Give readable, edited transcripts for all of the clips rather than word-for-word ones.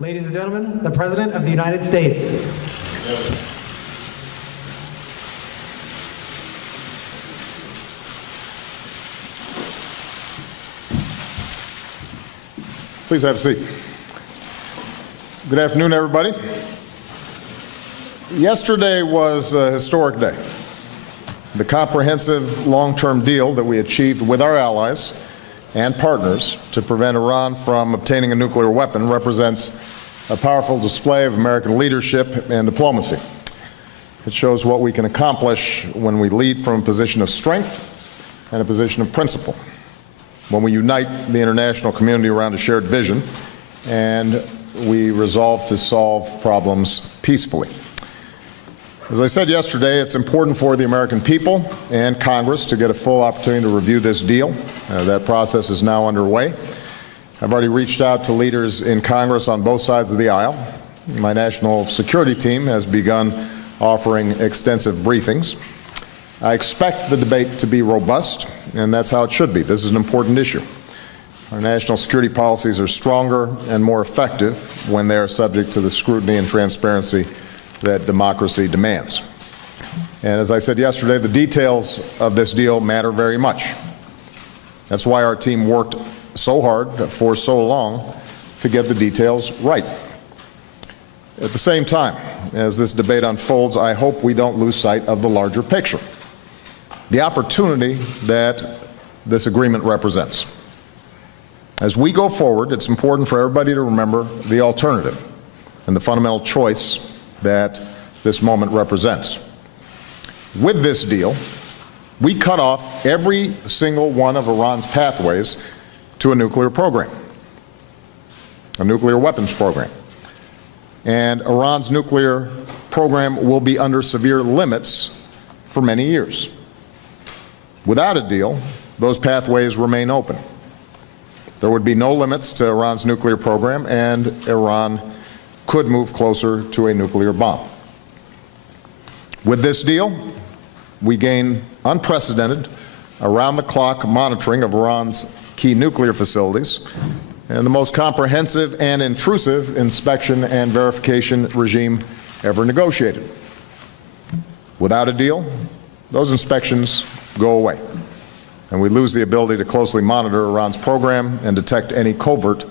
Ladies and gentlemen, the President of the United States. Please have a seat. Good afternoon, everybody. Yesterday was a historic day. The comprehensive long-term deal that we achieved with our allies and partners to prevent Iran from obtaining a nuclear weapon represents a powerful display of American leadership and diplomacy. It shows what we can accomplish when we lead from a position of strength and a position of principle, when we unite the international community around a shared vision and we resolve to solve problems peacefully. As I said yesterday, it's important for the American people and Congress to get a full opportunity to review this deal. That process is now underway. I've already reached out to leaders in Congress on both sides of the aisle. My national security team has begun offering extensive briefings. I expect the debate to be robust, and that's how it should be. This is an important issue. Our national security policies are stronger and more effective when they are subject to the scrutiny and transparency that democracy demands. And as I said yesterday, the details of this deal matter very much. That's why our team worked so hard for so long to get the details right. At the same time, as this debate unfolds, I hope we don't lose sight of the larger picture, the opportunity that this agreement represents. As we go forward, it's important for everybody to remember the alternative and the fundamental choice that this moment represents. With this deal, we cut off every single one of Iran's pathways to a nuclear program, a nuclear weapons program. And Iran's nuclear program will be under severe limits for many years. Without a deal, those pathways remain open. There would be no limits to Iran's nuclear program, and Iran could move closer to a nuclear bomb. With this deal, we gain unprecedented, around-the-clock monitoring of Iran's key nuclear facilities and the most comprehensive and intrusive inspection and verification regime ever negotiated. Without a deal, those inspections go away, and we lose the ability to closely monitor Iran's program and detect any covert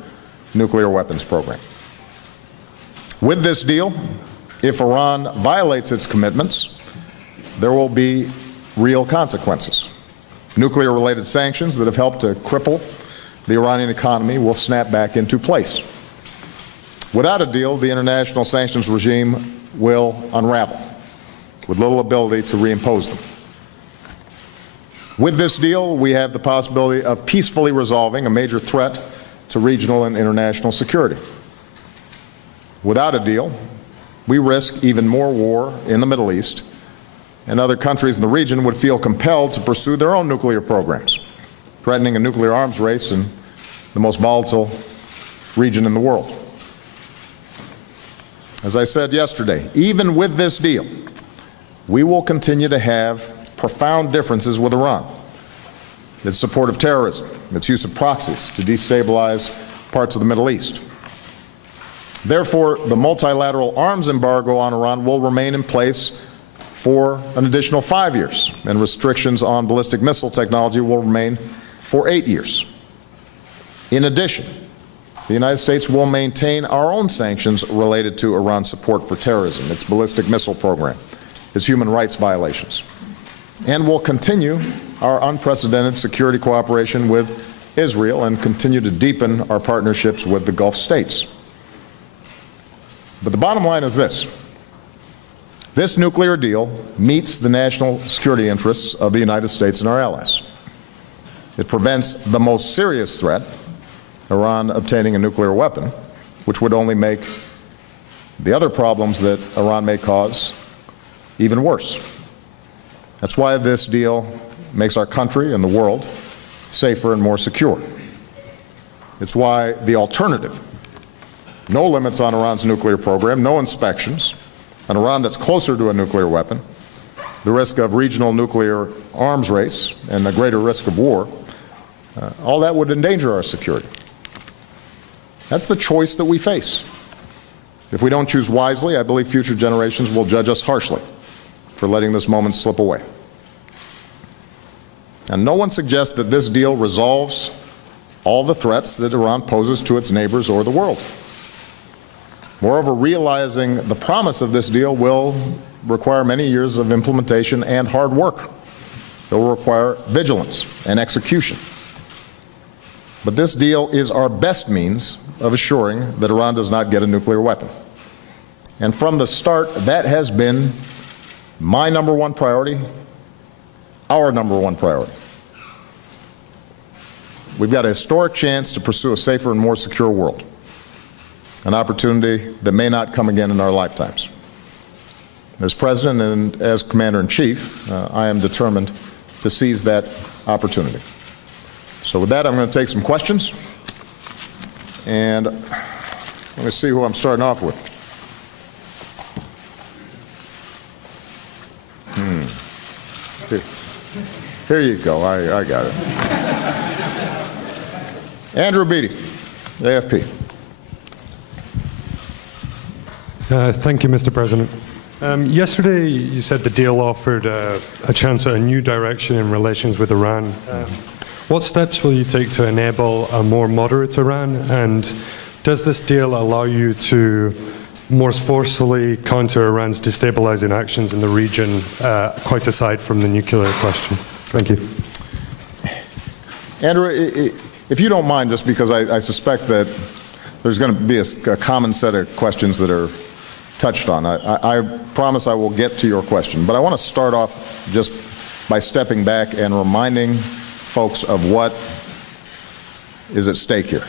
nuclear weapons program. With this deal, if Iran violates its commitments, there will be real consequences. Nuclear-related sanctions that have helped to cripple the Iranian economy will snap back into place. Without a deal, the international sanctions regime will unravel, with little ability to reimpose them. With this deal, we have the possibility of peacefully resolving a major threat to regional and international security. Without a deal, we risk even more war in the Middle East, and other countries in the region would feel compelled to pursue their own nuclear programs, threatening a nuclear arms race in the most volatile region in the world. As I said yesterday, even with this deal, we will continue to have profound differences with Iran. Its support of terrorism, its use of proxies to destabilize parts of the Middle East. Therefore, the multilateral arms embargo on Iran will remain in place for an additional 5 years, and restrictions on ballistic missile technology will remain for 8 years. In addition, the United States will maintain our own sanctions related to Iran's support for terrorism, its ballistic missile program, its human rights violations, and will continue our unprecedented security cooperation with Israel and continue to deepen our partnerships with the Gulf states. But the bottom line is this. This nuclear deal meets the national security interests of the United States and our allies. It prevents the most serious threat, Iran obtaining a nuclear weapon, which would only make the other problems that Iran may cause even worse. That's why this deal makes our country and the world safer and more secure. It's why the alternative, no limits on Iran's nuclear program, no inspections, an Iran that's closer to a nuclear weapon, the risk of regional nuclear arms race, and a greater risk of war, all that would endanger our security. That's the choice that we face. If we don't choose wisely, I believe future generations will judge us harshly for letting this moment slip away. And no one suggests that this deal resolves all the threats that Iran poses to its neighbors or the world. Moreover, realizing the promise of this deal will require many years of implementation and hard work. It will require vigilance and execution. But this deal is our best means of assuring that Iran does not get a nuclear weapon. And from the start, that has been my number one priority, our number one priority. We've got a historic chance to pursue a safer and more secure world, an opportunity that may not come again in our lifetimes. As President and as Commander-in-Chief, I am determined to seize that opportunity. So with that, I'm going to take some questions, and I'm going to see who I'm starting off with. Here you go. I got it. Andrew Beatty, AFP. Thank you, Mr. President. Yesterday, you said the deal offered a chance at a new direction in relations with Iran. What steps will you take to enable a more moderate Iran? And does this deal allow you to more forcefully counter Iran's destabilizing actions in the region, quite aside from the nuclear question? Thank you. Andrew, if you don't mind, just because I suspect that there's going to be a common set of questions that are touched on. I promise I will get to your question, but I want to start off just by stepping back and reminding folks of what is at stake here.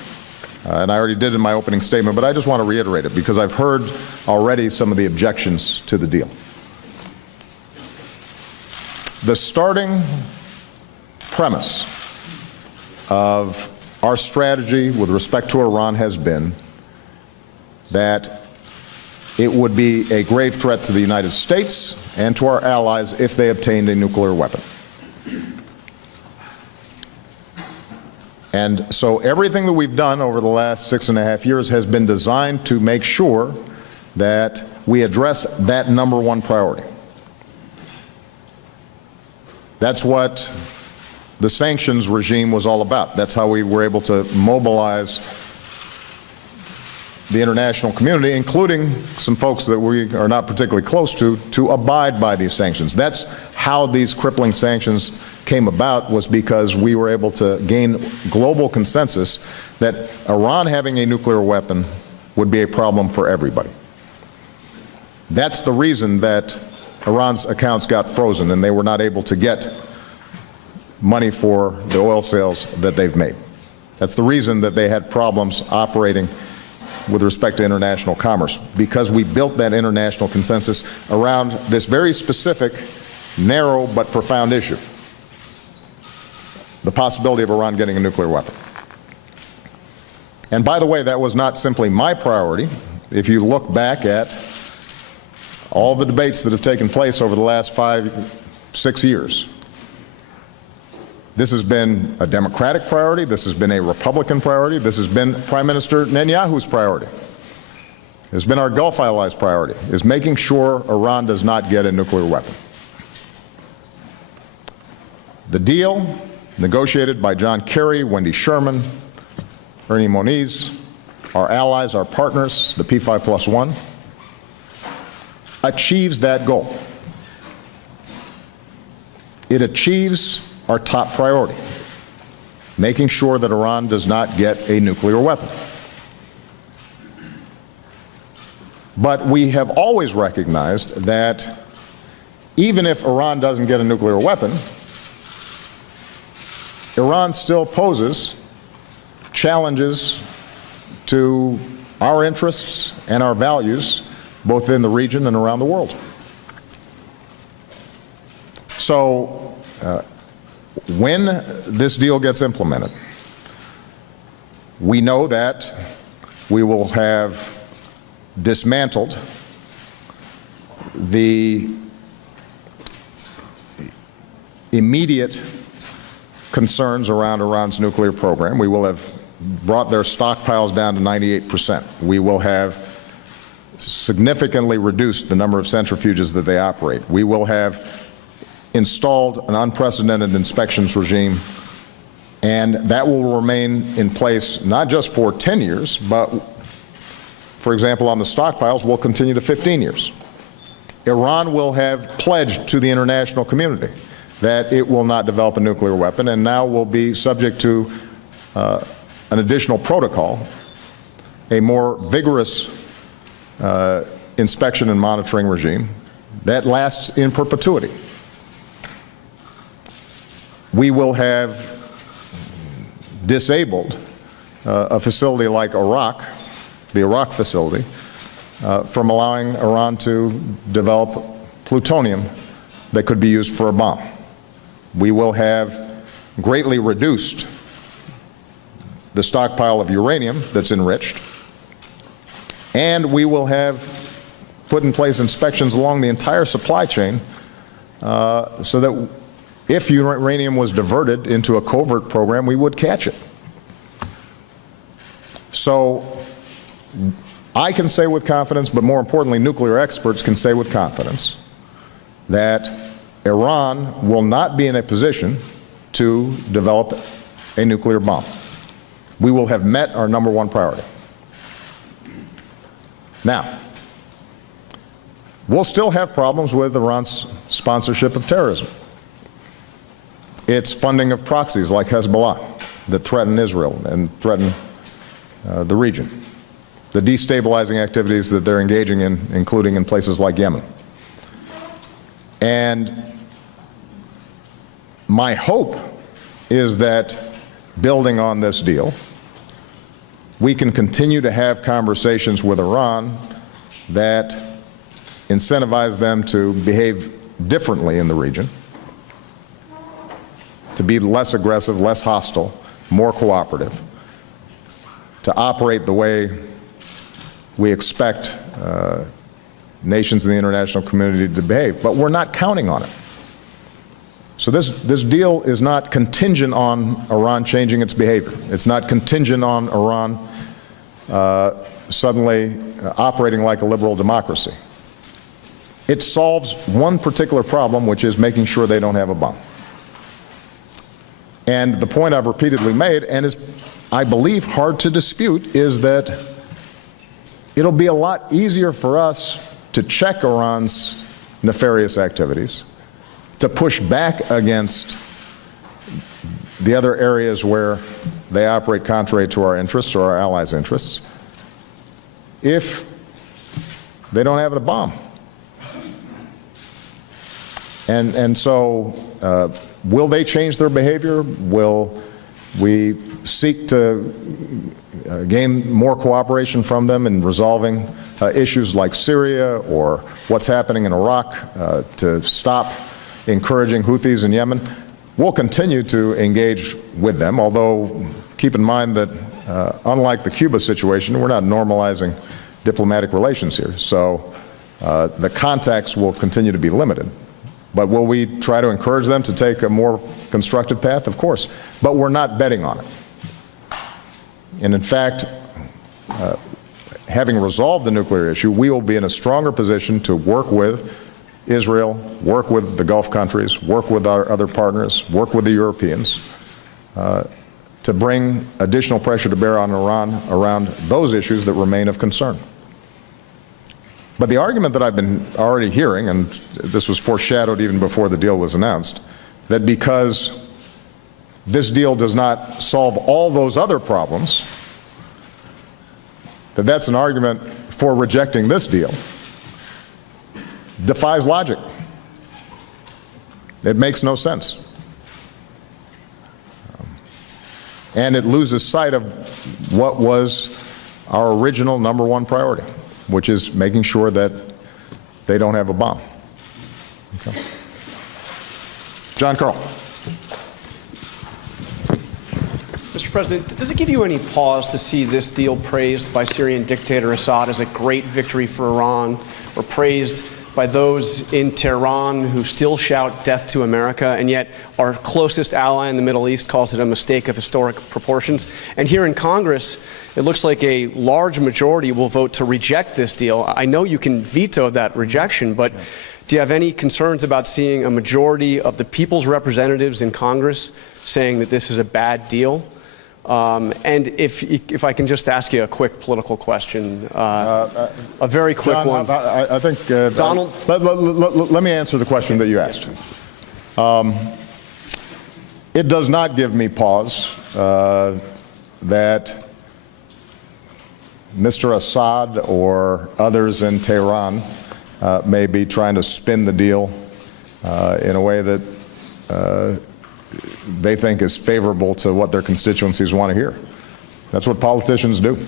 And I already did in my opening statement, but I just want to reiterate it because I've heard already some of the objections to the deal. The starting premise of our strategy with respect to Iran has been that it would be a grave threat to the United States and to our allies if they obtained a nuclear weapon. And so everything that we've done over the last 6.5 years has been designed to make sure that we address that number one priority. That's what the sanctions regime was all about. That's how we were able to mobilize the international community, including some folks that we are not particularly close to abide by these sanctions. That's how these crippling sanctions came about, was because we were able to gain global consensus that Iran having a nuclear weapon would be a problem for everybody. That's the reason that Iran's accounts got frozen and they were not able to get money for the oil sales that they've made. That's the reason that they had problems operating with respect to international commerce, because we built that international consensus around this very specific, narrow but profound issue: the possibility of Iran getting a nuclear weapon. And by the way, that was not simply my priority. If you look back at all the debates that have taken place over the last 5-6 years, this has been a Democratic priority, this has been a Republican priority, this has been Prime Minister Netanyahu's priority. It's been our Gulf allies' priority, is making sure Iran does not get a nuclear weapon. The deal, negotiated by John Kerry, Wendy Sherman, Ernie Moniz, our allies, our partners, the P5+1, achieves that goal. It achieves our top priority, making sure that Iran does not get a nuclear weapon. But we have always recognized that even if Iran doesn't get a nuclear weapon, Iran still poses challenges to our interests and our values, both in the region and around the world. So, when this deal gets implemented, we know that we will have dismantled the immediate concerns around Iran's nuclear program. We will have brought their stockpiles down to 98%. We will have significantly reduced the number of centrifuges that they operate. We will have installed an unprecedented inspections regime, and that will remain in place not just for 10 years, but, for example, on the stockpiles, will continue to 15 years. Iran will have pledged to the international community that it will not develop a nuclear weapon, and now will be subject to an additional protocol, a more vigorous inspection and monitoring regime that lasts in perpetuity. We will have disabled a facility like Iraq, the Iraq facility, from allowing Iran to develop plutonium that could be used for a bomb. We will have greatly reduced the stockpile of uranium that's enriched, and we will have put in place inspections along the entire supply chain so that if uranium was diverted into a covert program, we would catch it. So I can say with confidence, but more importantly, nuclear experts can say with confidence, that Iran will not be in a position to develop a nuclear bomb. We will have met our #1 priority. Now, we'll still have problems with Iran's sponsorship of terrorism. Its funding of proxies like Hezbollah that threaten Israel and threaten the region. The destabilizing activities that they're engaging in, including in places like Yemen. And my hope is that, building on this deal, we can continue to have conversations with Iran that incentivize them to behave differently in the region, to be less aggressive, less hostile, more cooperative, to operate the way we expect nations in the international community to behave. But we're not counting on it. So this deal is not contingent on Iran changing its behavior. It's not contingent on Iran suddenly operating like a liberal democracy. It solves one particular problem, which is making sure they don't have a bomb. And the point I've repeatedly made, and is, I believe, hard to dispute, is that it'll be a lot easier for us to check Iran's nefarious activities, to push back against the other areas where they operate contrary to our interests or our allies' interests, if they don't have a bomb. And so will they change their behavior? Will we seek to gain more cooperation from them in resolving issues like Syria or what's happening in Iraq to stop encouraging Houthis in Yemen? We'll continue to engage with them, although keep in mind that unlike the Cuba situation, we're not normalizing diplomatic relations here. So the contacts will continue to be limited. But will we try to encourage them to take a more constructive path? Of course. But we're not betting on it. And in fact, having resolved the nuclear issue, we will be in a stronger position to work with Israel, work with the Gulf countries, work with our other partners, work with the Europeans, to bring additional pressure to bear on Iran around those issues that remain of concern. But the argument that I've been already hearing, and this was foreshadowed even before the deal was announced, that because this deal does not solve all those other problems, that's an argument for rejecting this deal, defies logic. It makes no sense. And it loses sight of what was our original #1 priority, which is making sure that they don't have a bomb. Okay. John Karl. Mr. President, does it give you any pause to see this deal praised by Syrian dictator Assad as a great victory for Iran, or praised by those in Tehran who still shout death to America, and yet our closest ally in the Middle East calls it a mistake of historic proportions. And here in Congress, it looks like a large majority will vote to reject this deal. I know you can veto that rejection, but do you have any concerns about seeing a majority of the people's representatives in Congress saying that this is a bad deal? And if I can just ask you a quick political question, a very quick John, one. I think, Donald, let me answer the question that you asked. It does not give me pause that Mr. Assad or others in Tehran may be trying to spin the deal in a way that they think is favorable to what their constituencies want to hear. That's what politicians do.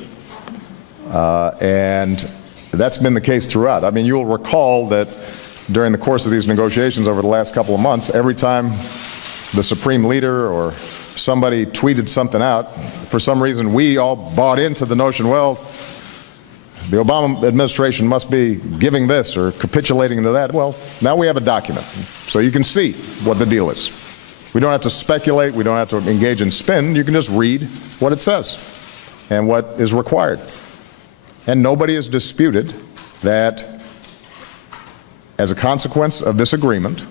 And that's been the case throughout. I mean, you'll recall that during the course of these negotiations over the last couple of months, every time the supreme leader or somebody tweeted something out, for some reason we all bought into the notion, well, the Obama administration must be giving this or capitulating to that. Well, now we have a document, so you can see what the deal is. We don't have to speculate. We don't have to engage in spin. You can just read what it says and what is required. And nobody has disputed that as a consequence of this agreement,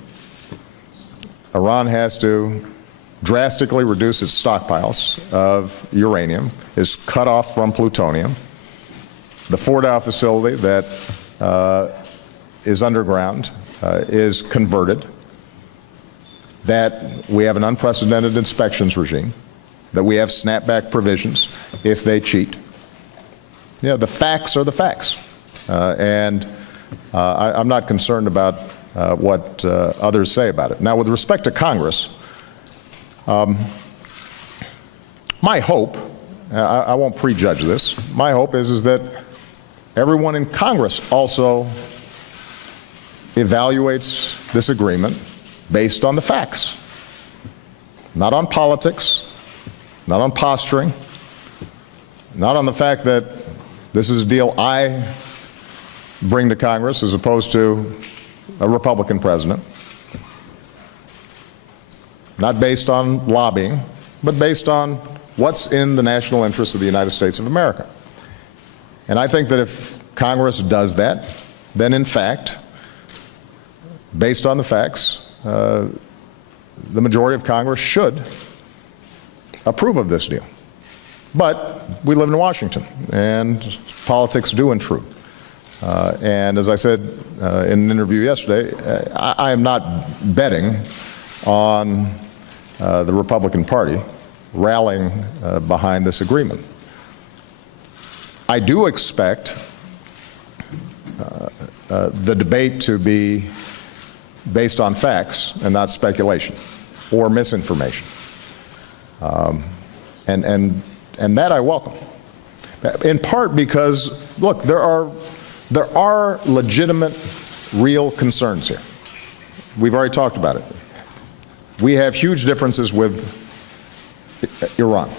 Iran has to drastically reduce its stockpiles of uranium, is cut off from plutonium. The Fordow facility that is underground is converted, that we have an unprecedented inspections regime, that we have snapback provisions if they cheat. You know, the facts are the facts. I'm not concerned about what others say about it. Now, with respect to Congress, my hope, I won't prejudge this, my hope is that everyone in Congress also evaluates this agreement based on the facts, not on politics, not on posturing, not on the fact that this is a deal I bring to Congress as opposed to a Republican president, not based on lobbying, but based on what's in the national interest of the United States of America. And I think that if Congress does that, then in fact, based on the facts, the majority of Congress should approve of this deal. But we live in Washington, and politics do intrude. And as I said in an interview yesterday, I am not betting on the Republican Party rallying behind this agreement. I do expect the debate to be based on facts and not speculation or misinformation. And that I welcome. In part because, look, there are legitimate, real concerns here. We've already talked about it. We have huge differences with Iran.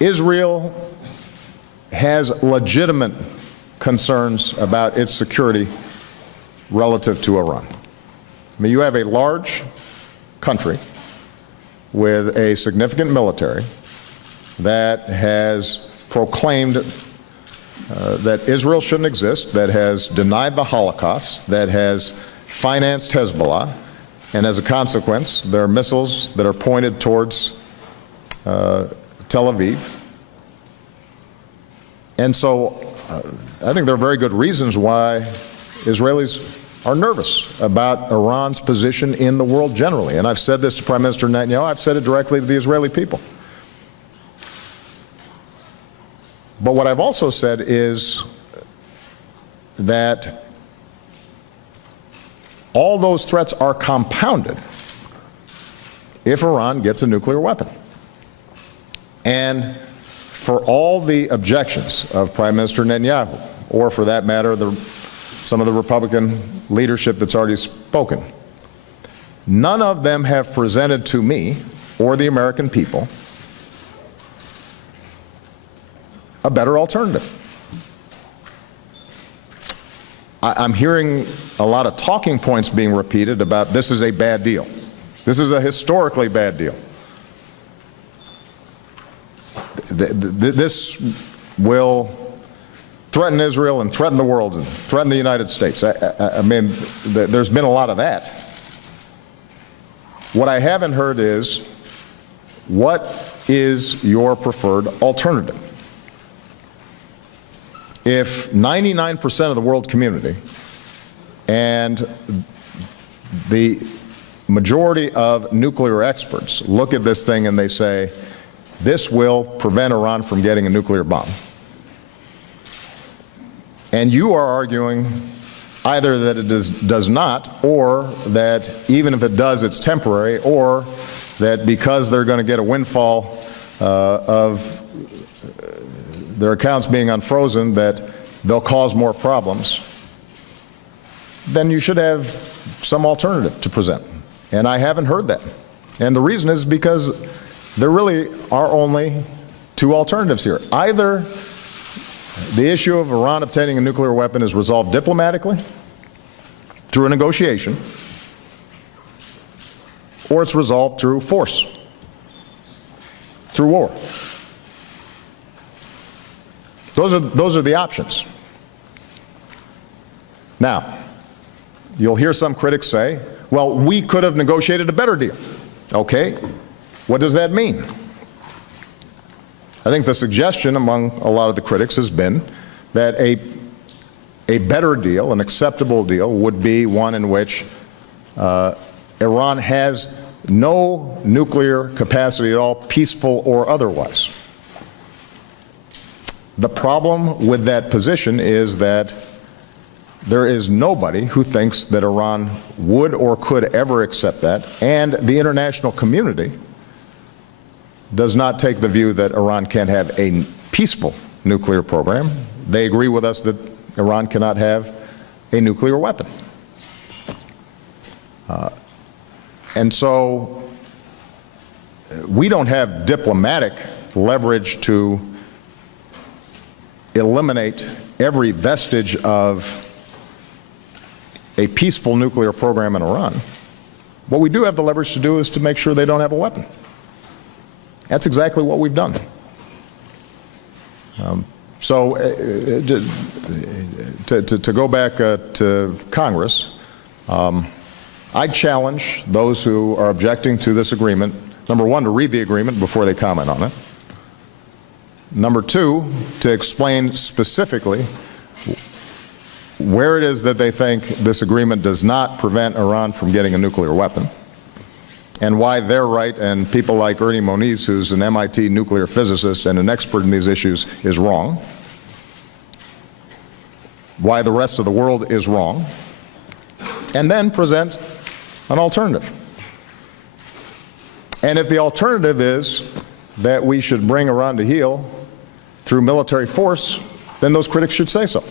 Israel has legitimate concerns about its security relative to Iran. I mean, you have a large country with a significant military that has proclaimed that Israel shouldn't exist, that has denied the Holocaust, that has financed Hezbollah, and as a consequence, there are missiles that are pointed towards Tel Aviv. And so I think there are very good reasons why Israelis are nervous about Iran's position in the world generally. And I've said this to Prime Minister Netanyahu. I've said it directly to the Israeli people. But what I've also said is that all those threats are compounded if Iran gets a nuclear weapon. And for all the objections of Prime Minister Netanyahu, or for that matter, some of the Republican leadership that's already spoken, none of them have presented to me or the American people a better alternative. I'm hearing a lot of talking points being repeated about this is a bad deal. This is a historically bad deal. This will threaten Israel and threaten the world and threaten the United States. I mean, there's been a lot of that. What I haven't heard is, what is your preferred alternative? If 99% of the world community and the majority of nuclear experts look at this thing and they say, this will prevent Iran from getting a nuclear bomb, and you are arguing either that it does not, or that even if it does, it's temporary, or that because they're going to get a windfall of their accounts being unfrozen, that they'll cause more problems, then you should have some alternative to present. And I haven't heard that. And the reason is because there really are only two alternatives here. Either the issue of Iran obtaining a nuclear weapon is resolved diplomatically through a negotiation, or it's resolved through force, through war. Those are the options. Now, you'll hear some critics say, well, we could have negotiated a better deal. Okay, what does that mean? I think the suggestion among a lot of the critics has been that a better deal, an acceptable deal, would be one in which Iran has no nuclear capacity at all, peaceful or otherwise. The problem with that position is that there is nobody who thinks that Iran would or could ever accept that, and the international community does not take the view that Iran can't have a peaceful nuclear program. They agree with us that Iran cannot have a nuclear weapon. And so we don't have diplomatic leverage to eliminate every vestige of a peaceful nuclear program in Iran. What we do have the leverage to do is to make sure they don't have a weapon. That's exactly what we've done. So to go back to Congress, I challenge those who are objecting to this agreement, number one, to read the agreement before they comment on it. Number two, to explain specifically where it is that they think this agreement does not prevent Iran from getting a nuclear weapon, and why they're right and people like Ernie Moniz, who's an MIT nuclear physicist and an expert in these issues, is wrong, why the rest of the world is wrong, and then present an alternative. And if the alternative is that we should bring Iran to heel through military force, then those critics should say so.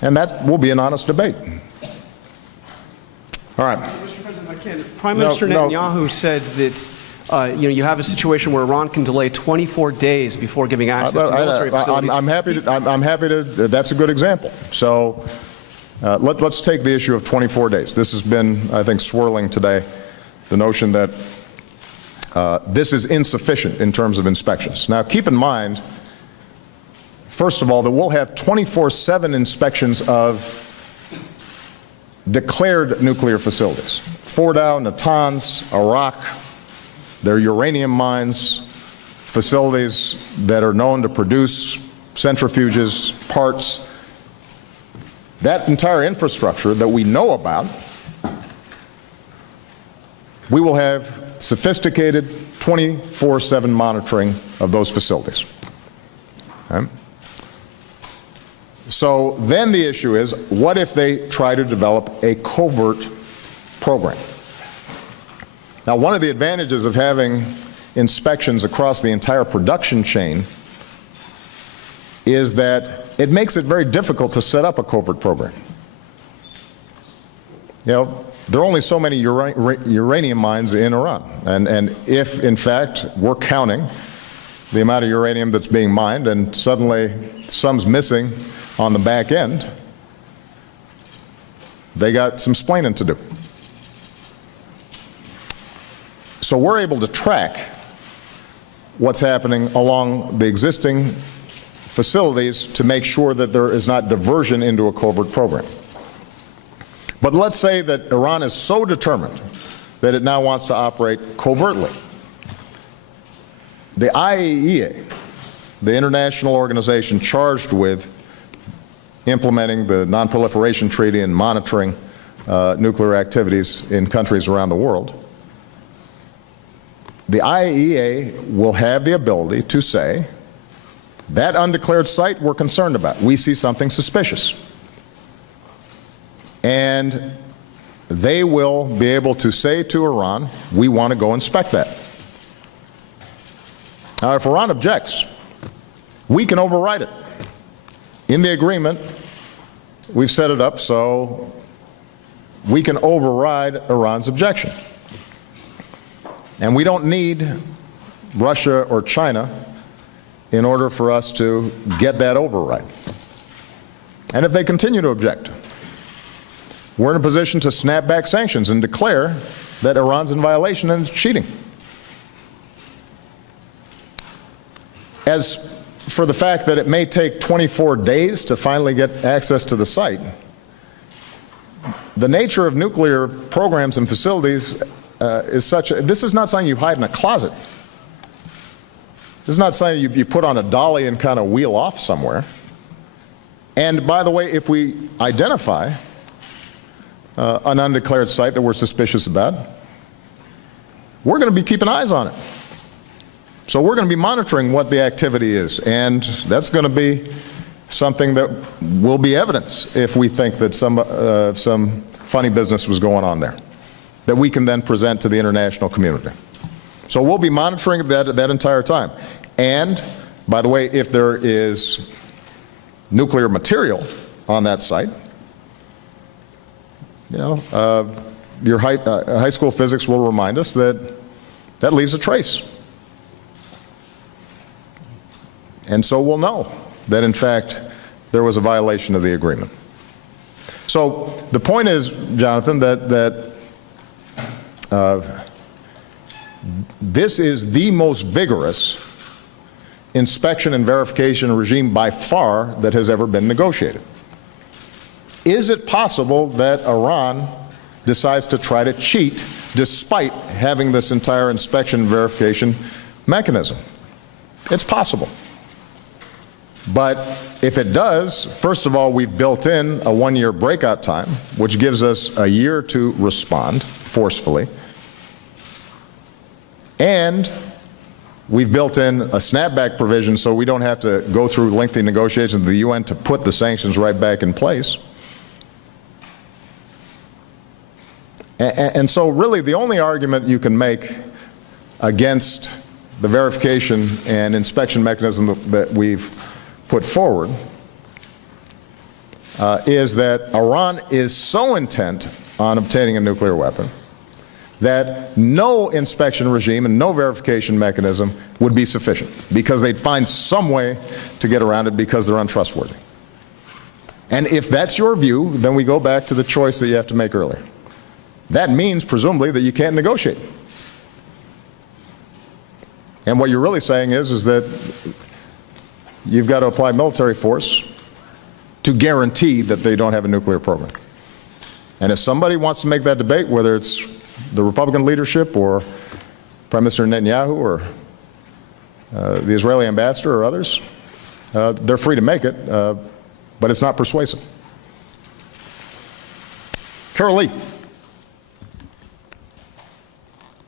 And that will be an honest debate. All right. Mr. President, if I can, Prime Minister Netanyahu said that you have a situation where Iran can delay 24 days before giving access to military facilities. I'm happy to. That's a good example. So let's take the issue of 24 days. This has been, I think, swirling today, the notion that this is insufficient in terms of inspections. Now, keep in mind, first of all, that we'll have 24/7 inspections of declared nuclear facilities. Fordow, Natanz, Arak, they're uranium mines, facilities that are known to produce centrifuges, parts. That entire infrastructure that we know about, we will have sophisticated 24/7 monitoring of those facilities. Okay? So then the issue is, what if they try to develop a covert program? Now, one of the advantages of having inspections across the entire production chain is that it makes it very difficult to set up a covert program. You know, there are only so many uranium mines in Iran, and if, in fact, we're counting the amount of uranium that's being mined and suddenly some's missing on the back end, They got some splaining to do. So we're able to track what's happening along the existing facilities to make sure that there is not diversion into a covert program. But let's say that Iran is so determined that it now wants to operate covertly. The IAEA, the international organization charged with implementing the Non-Proliferation Treaty and monitoring nuclear activities in countries around the world, the IAEA will have the ability to say, that undeclared site we're concerned about. We see something suspicious. And they will be able to say to Iran, we want to go inspect that. Now, if Iran objects, we can override it. In the agreement, we've set it up so we can override Iran's objection. And we don't need Russia or China in order for us to get that override. And if they continue to object, we're in a position to snap back sanctions and declare that Iran's in violation and is cheating. As for the fact that it may take 24 days to finally get access to the site, the nature of nuclear programs and facilities is such, this is not something you hide in a closet. This is not something you put on a dolly and kind of wheel off somewhere. And by the way, if we identify an undeclared site that we're suspicious about, we're going to be keeping eyes on it. So we're going to be monitoring what the activity is, and that's going to be something that will be evidence if we think that some funny business was going on there, that we can then present to the international community. So we'll be monitoring that entire time. And, by the way, if there is nuclear material on that site, you know, your high school physics will remind us that that leaves a trace. And so we'll know that, in fact, there was a violation of the agreement. So the point is, Jonathan, that this is the most vigorous inspection and verification regime by far that has ever been negotiated. Is it possible that Iran decides to try to cheat despite having this entire inspection and verification mechanism? It's possible. But if it does, first of all, we've built in a one-year breakout time, which gives us a year to respond forcefully. And we've built in a snapback provision so we don't have to go through lengthy negotiations with the UN to put the sanctions right back in place. And so really the only argument you can make against the verification and inspection mechanism that we've put forward is that Iran is so intent on obtaining a nuclear weapon that no inspection regime and no verification mechanism would be sufficient, because they'd find some way to get around it because they're untrustworthy. And if that's your view, then we go back to the choice that you have to make earlier. That means, presumably, that you can't negotiate. And what you're really saying is that you've got to apply military force to guarantee that they don't have a nuclear program. And if somebody wants to make that debate, whether it's the Republican leadership or Prime Minister Netanyahu or the Israeli ambassador or others, they're free to make it, but it's not persuasive. Carol Lee.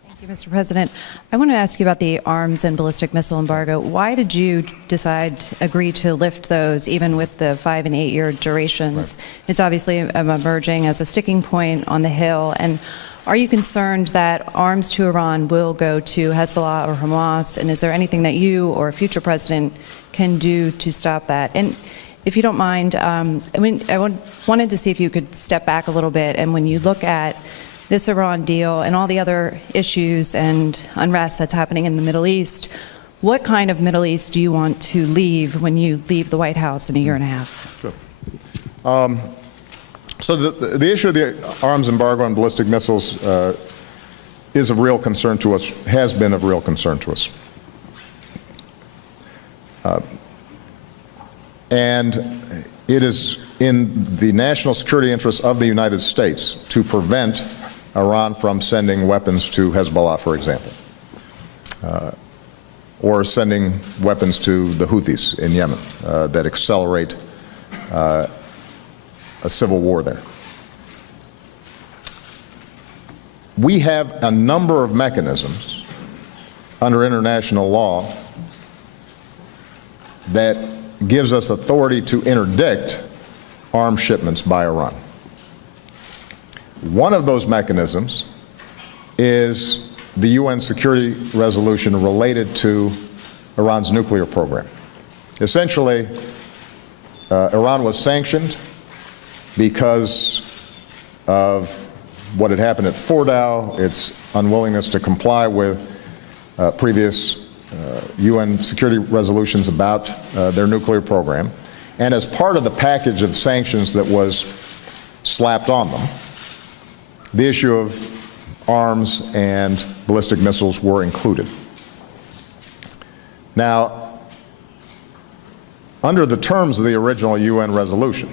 Thank you, Mr. President. I want to ask you about the arms and ballistic missile embargo. Why did you agree to lift those, even with the 5- and 8-year durations? Right. It's obviously emerging as a sticking point on the Hill. And are you concerned that arms to Iran will go to Hezbollah or Hamas? And is there anything that you or a future president can do to stop that? And if you don't mind, wanted to see if you could step back a little bit. And when you look at this Iran deal and all the other issues and unrest that's happening in the Middle East, what kind of Middle East do you want to leave when you leave the White House in a year and a half? Sure. So the issue of the arms embargo on ballistic missiles is of real concern to us, has been of real concern to us. And it is in the national security interests of the United States to prevent Iran from sending weapons to Hezbollah, for example, or sending weapons to the Houthis in Yemen that accelerate a civil war there. We have a number of mechanisms under international law that gives us authority to interdict arms shipments by Iran. One of those mechanisms is the UN Security Resolution related to Iran's nuclear program. Essentially, Iran was sanctioned because of what had happened at Fordow, its unwillingness to comply with previous UN security resolutions about their nuclear program. And as part of the package of sanctions that was slapped on them, the issue of arms and ballistic missiles were included. Now, under the terms of the original UN resolution,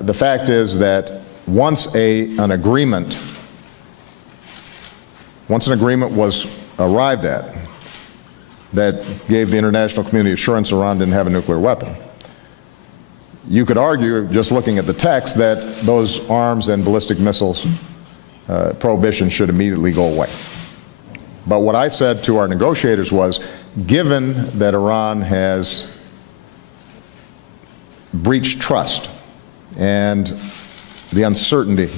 the fact is that once an agreement was arrived at that gave the international community assurance Iran didn't have a nuclear weapon, you could argue, just looking at the text, that those arms and ballistic missiles prohibitions should immediately go away. But what I said to our negotiators was, given that Iran has breached trust and the uncertainty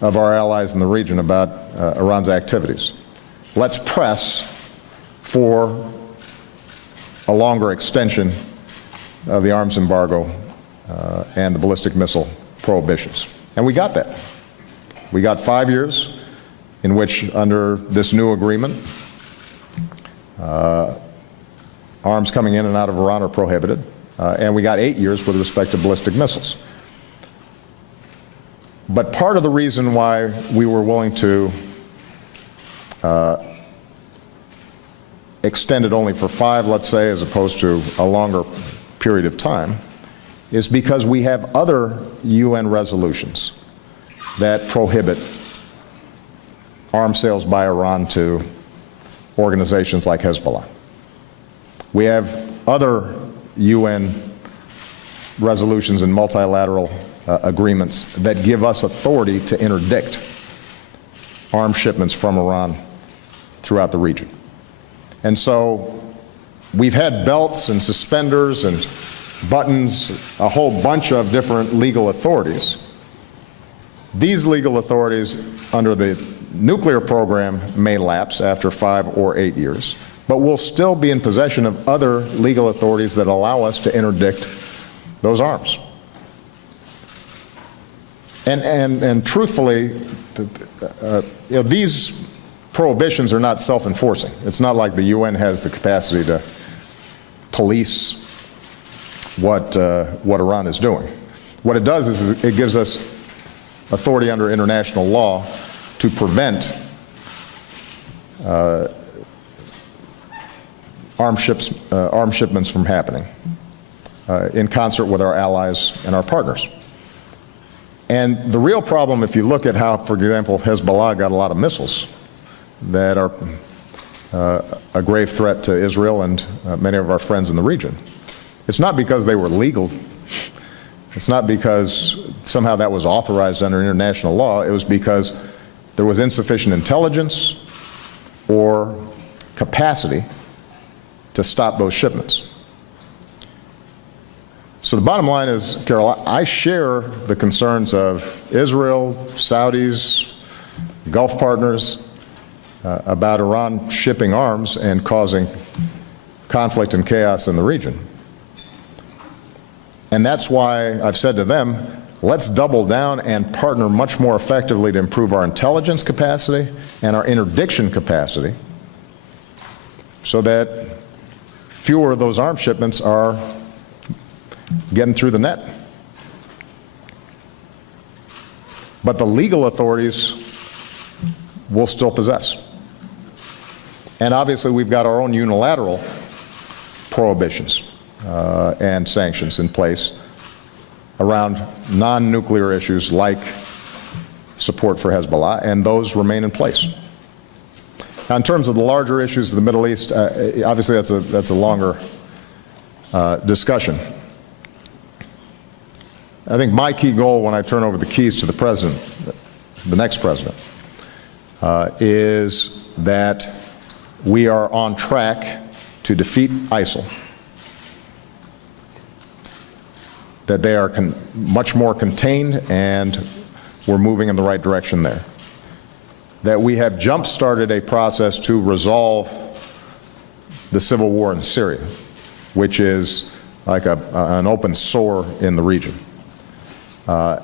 of our allies in the region about Iran's activities, let's press for a longer extension of the arms embargo and the ballistic missile prohibitions. And we got that. We got 5 years in which, under this new agreement, arms coming in and out of Iran are prohibited, and we got 8 years with respect to ballistic missiles. But part of the reason why we were willing to extend it only for 5, let's say, as opposed to a longer period of time, is because we have other UN resolutions that prohibit arms sales by Iran to organizations like Hezbollah. We have other UN resolutions and multilateral agreements that give us authority to interdict arms shipments from Iran throughout the region. And so we've had belts and suspenders and buttons, a whole bunch of different legal authorities. These legal authorities under the nuclear program may lapse after 5 or 8 years, but we'll still be in possession of other legal authorities that allow us to interdict those arms. And truthfully, these prohibitions are not self-enforcing. It's not like the UN has the capacity to police what Iran is doing. What it does is it gives us authority under international law to prevent arms shipments from happening in concert with our allies and our partners. And the real problem, if you look at how, for example, Hezbollah got a lot of missiles that are a grave threat to Israel and many of our friends in the region, it's not because they were legal. It's not because somehow that was authorized under international law. It was because there was insufficient intelligence or capacity to stop those shipments. So the bottom line is, Carol, I share the concerns of Israel, Saudis, Gulf partners about Iran shipping arms and causing conflict and chaos in the region. And that's why I've said to them, let's double down and partner much more effectively to improve our intelligence capacity and our interdiction capacity so that fewer of those arms shipments are getting through the net. but the legal authorities will still possess. And obviously, we've got our own unilateral prohibitions and sanctions in place around non-nuclear issues like support for Hezbollah, and those remain in place. Now, in terms of the larger issues of the Middle East, obviously that's a longer discussion. I think my key goal when I turn over the keys to the president, the next president, is that we are on track to defeat ISIL, that they are much more contained and we're moving in the right direction there, that we have jump-started a process to resolve the civil war in Syria, which is like an open sore in the region,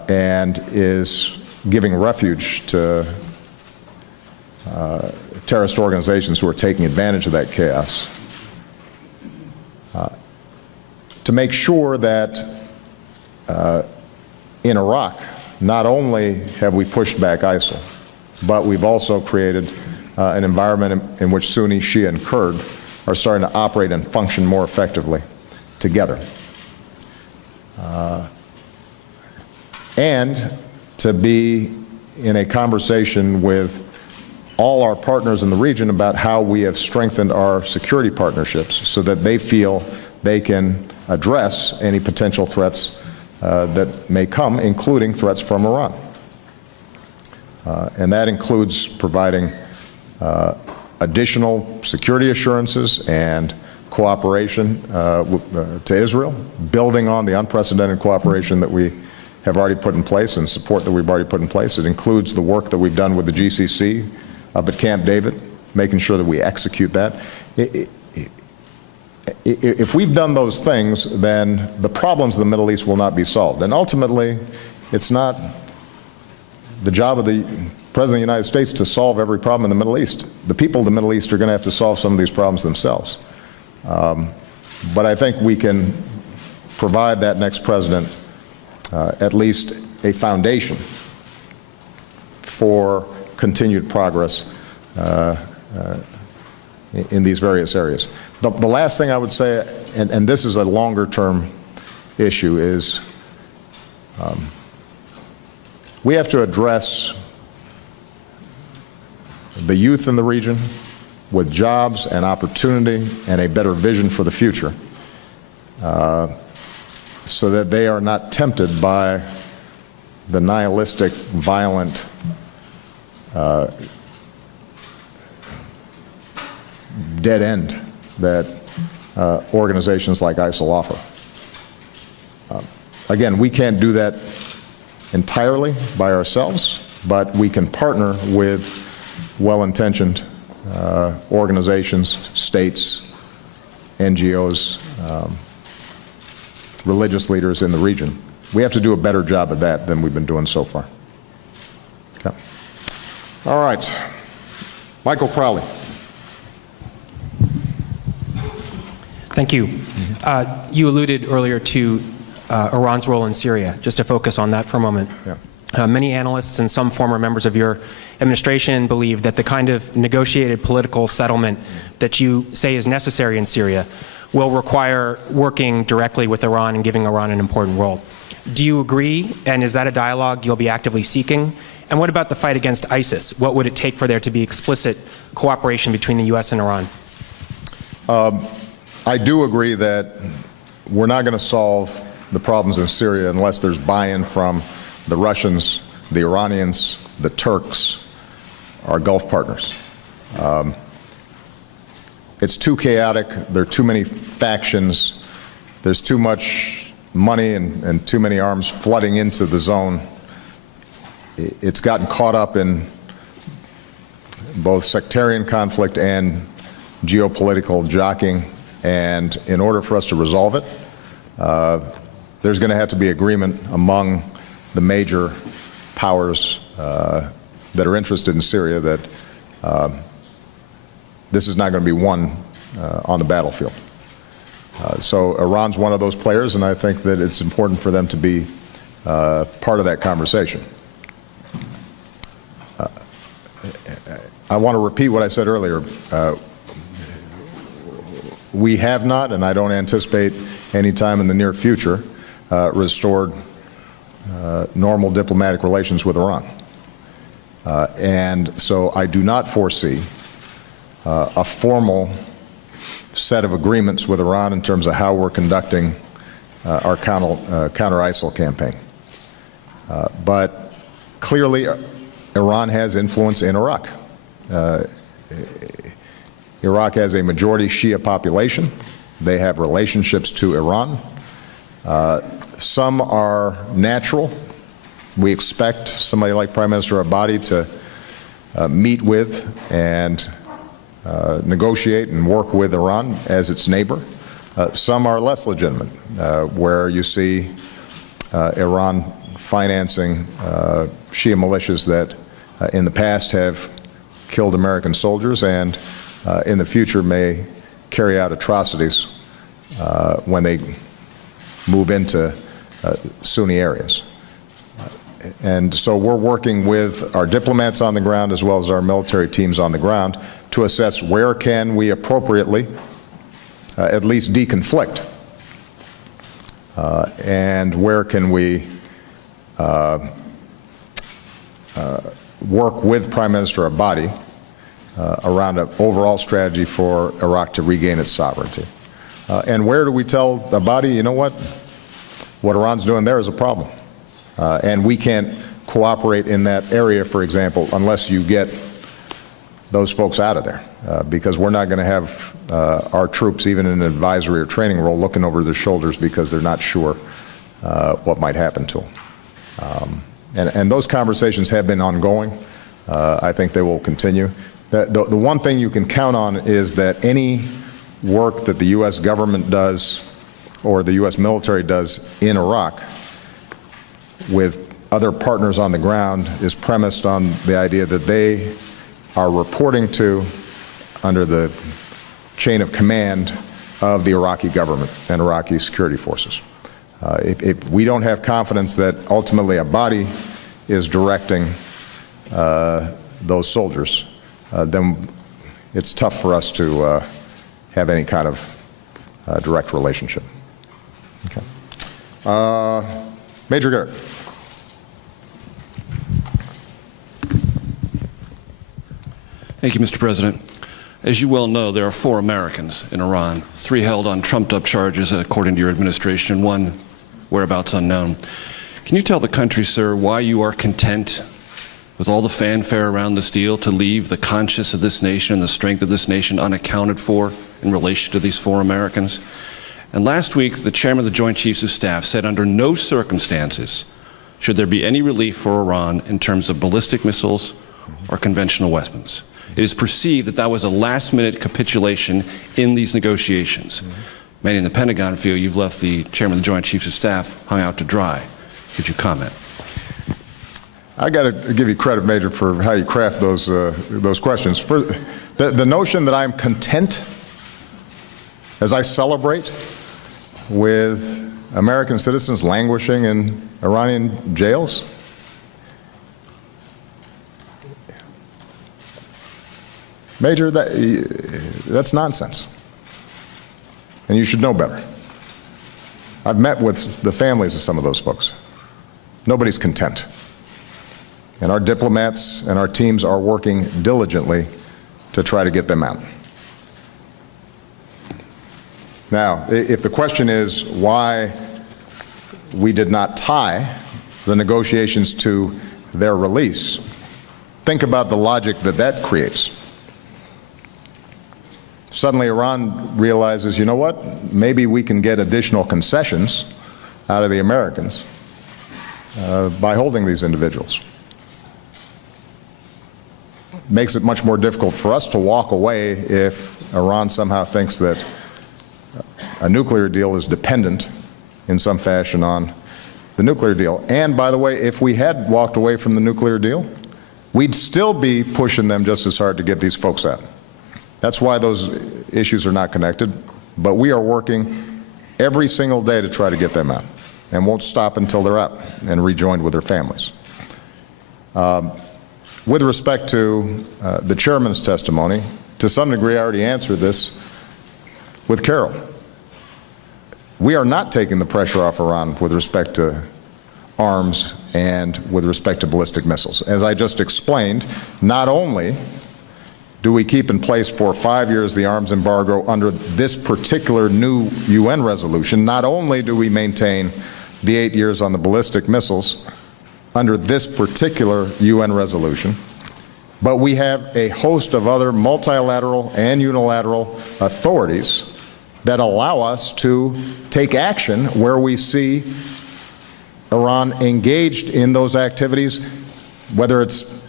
and is giving refuge to terrorist organizations who are taking advantage of that chaos, to make sure that in Iraq, not only have we pushed back ISIL, but we've also created an environment in which Sunni, Shia, and Kurd are starting to operate and function more effectively together. And to be in a conversation with all our partners in the region about how we have strengthened our security partnerships so that they feel they can address any potential threats that may come, including threats from Iran. And that includes providing additional security assurances and cooperation to Israel, building on the unprecedented cooperation that we have already put in place and support that we've already put in place. It includes the work that we've done with the GCC up at Camp David, making sure that we execute that. If we've done those things, then the problems of the Middle East will not be solved. And ultimately, it's not the job of the President of the United States to solve every problem in the Middle East. The people of the Middle East are going to have to solve some of these problems themselves. But I think we can provide that next president at least a foundation for continued progress in these various areas. The last thing I would say, and this is a longer-term issue, is we have to address the youth in the region with jobs and opportunity and a better vision for the future, so that they are not tempted by the nihilistic, violent, dead end that organizations like ISIL offer. Again, we can't do that entirely by ourselves, but we can partner with well-intentioned organizations, states, NGOs, religious leaders in the region. We have to do a better job of that than we've been doing so far. Okay. All right. Michael Crowley. Thank you. You alluded earlier to Iran's role in Syria. Just to focus on that for a moment. Yeah. Many analysts and some former members of your administration believe that the kind of negotiated political settlement that you say is necessary in Syria will require working directly with Iran and giving Iran an important role. Do you agree? And is that a dialogue you'll be actively seeking? And what about the fight against ISIS? What would it take for there to be explicit cooperation between the U.S. and Iran? I do agree that we're not going to solve the problems in Syria unless there's buy-in from the Russians, the Iranians, the Turks, our Gulf partners. It's too chaotic. There are too many factions. There's too much money and too many arms flooding into the zone. It's gotten caught up in both sectarian conflict and geopolitical jockeying. And in order for us to resolve it, there's going to have to be agreement among the major powers that are interested in Syria that this is not going to be won on the battlefield. So Iran's one of those players, and I think that it's important for them to be part of that conversation. I want to repeat what I said earlier. We have not, and I don't anticipate any time in the near future, restored normal diplomatic relations with Iran. And so I do not foresee a formal set of agreements with Iran in terms of how we're conducting our counter-ISIL campaign. But clearly, Iran has influence in Iraq. Iraq has a majority Shia population. They have relationships to Iran. Some are natural. We expect somebody like Prime Minister Abadi to meet with and negotiate and work with Iran as its neighbor. Some are less legitimate, where you see Iran financing Shia militias that in the past have killed American soldiers and in the future may carry out atrocities when they move into Sunni areas. And so we're working with our diplomats on the ground as well as our military teams on the ground to assess where can we appropriately at least deconflict and where can we work with Prime Minister Abadi around an overall strategy for Iraq to regain its sovereignty. And where do we tell Abadi, you know what Iran's doing there is a problem. And we can't cooperate in that area, for example, unless you get those folks out of there, because we're not going to have our troops, even in an advisory or training role, looking over their shoulders because they're not sure what might happen to them. And those conversations have been ongoing. I think they will continue. The one thing you can count on is that any work that the U.S. government does or the U.S. military does in Iraq with other partners on the ground is premised on the idea that they are reporting to under the chain of command of the Iraqi government and Iraqi security forces. If we don't have confidence that ultimately Abadi is directing those soldiers, then it's tough for us to have any kind of direct relationship. Okay. Major Garrett. Thank you, Mr. President. As you well know, there are 4 Americans in Iran, 3 held on trumped-up charges, according to your administration, 1 whereabouts unknown. Can you tell the country, sir, why you are content with all the fanfare around this deal to leave the conscience of this nation and the strength of this nation unaccounted for in relation to these 4 Americans? And last week, the chairman of the Joint Chiefs of Staff said under no circumstances should there be any relief for Iran in terms of ballistic missiles or conventional weapons. It is perceived that that was a last-minute capitulation in these negotiations. Many in the Pentagon feel you've left the chairman of the Joint Chiefs of Staff hung out to dry. Could you comment? I got to give you credit, Major, for how you craft those questions. For the notion that I'm content as I celebrate with American citizens languishing in Iranian jails, Major, that's nonsense. And you should know better. I've met with the families of some of those folks. Nobody's content. And our diplomats and our teams are working diligently to try to get them out. Now, if the question is why we did not tie the negotiations to their release, think about the logic that that creates. Suddenly Iran realizes, you know what, maybe we can get additional concessions out of the Americans by holding these individuals. Makes it much more difficult for us to walk away if Iran somehow thinks that a nuclear deal is dependent in some fashion on the nuclear deal. And by the way, if we had walked away from the nuclear deal, we'd still be pushing them just as hard to get these folks out. That's why those issues are not connected, but we are working every single day to try to get them out and won't stop until they're out and rejoined with their families. with respect to the chairman's testimony, to some degree I already answered this with Carol. We are not taking the pressure off Iran with respect to arms and with respect to ballistic missiles. As I just explained, not only do we keep in place for 5 years the arms embargo under this particular new UN resolution, not only do we maintain the 8 years on the ballistic missiles under this particular UN resolution, but we have a host of other multilateral and unilateral authorities that allow us to take action where we see Iran engaged in those activities, whether it's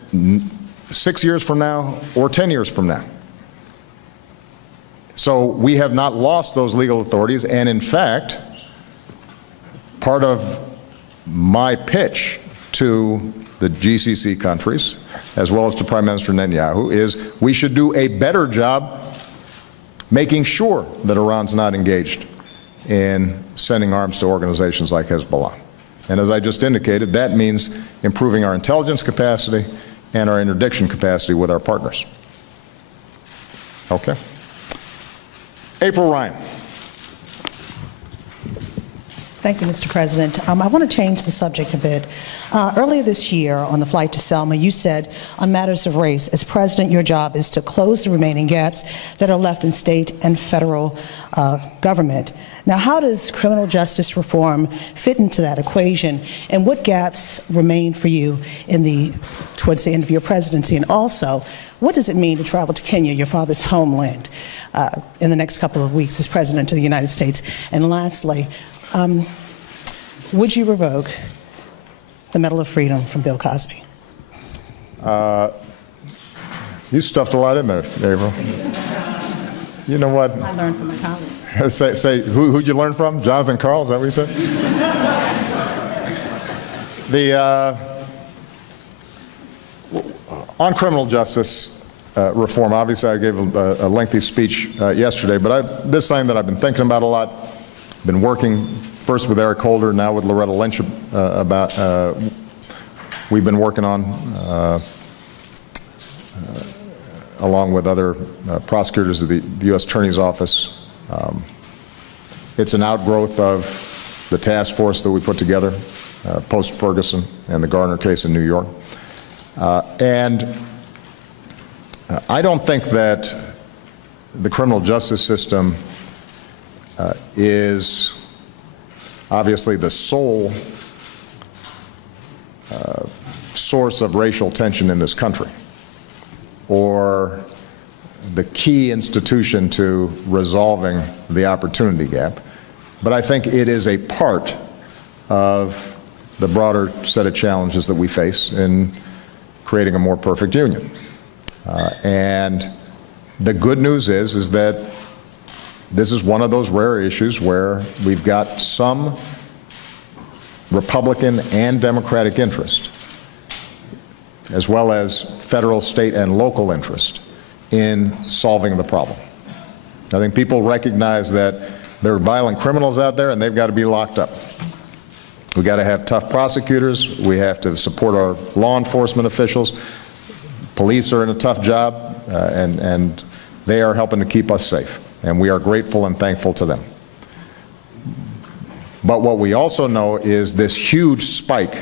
6 years from now or 10 years from now. So we have not lost those legal authorities, and in fact, part of my pitch to the GCC countries, as well as to Prime Minister Netanyahu, is we should do a better job making sure that Iran's not engaged in sending arms to organizations like Hezbollah. And as I just indicated, that means improving our intelligence capacity and our interdiction capacity with our partners. Okay. April Ryan. Thank you, Mr. President. I want to change the subject a bit. Earlier this year, on the flight to Selma, you said, on matters of race, as president, your job is to close the remaining gaps that are left in state and federal government. Now, how does criminal justice reform fit into that equation, and what gaps remain for you towards the end of your presidency? And also, what does it mean to travel to Kenya, your father's homeland, in the next couple of weeks as president of the United States? And lastly, would you revoke the Medal of Freedom from Bill Cosby? You stuffed a lot in there, April. You know what? I learned from my colleagues. Say who'd you learn from? Jonathan Karl, is that what you said? On criminal justice reform, obviously I gave a lengthy speech yesterday, but this is something that I've been thinking about a lot. Been working first with Eric Holder, now with Loretta Lynch we've been working on, along with other prosecutors of the U.S. Attorney's Office. It's an outgrowth of the task force that we put together post-Ferguson and the Garner case in New York. And I don't think that the criminal justice system is obviously the sole source of racial tension in this country, or the key institution to resolving the opportunity gap. But I think it is a part of the broader set of challenges that we face in creating a more perfect union. And the good news is that this is one of those rare issues where we've got some Republican and Democratic interest, as well as federal, state, and local interest in solving the problem. I think people recognize that there are violent criminals out there and they've got to be locked up. We've got to have tough prosecutors. We have to support our law enforcement officials. Police are in a tough job, and they are helping to keep us safe. And we are grateful and thankful to them. But what we also know is this huge spike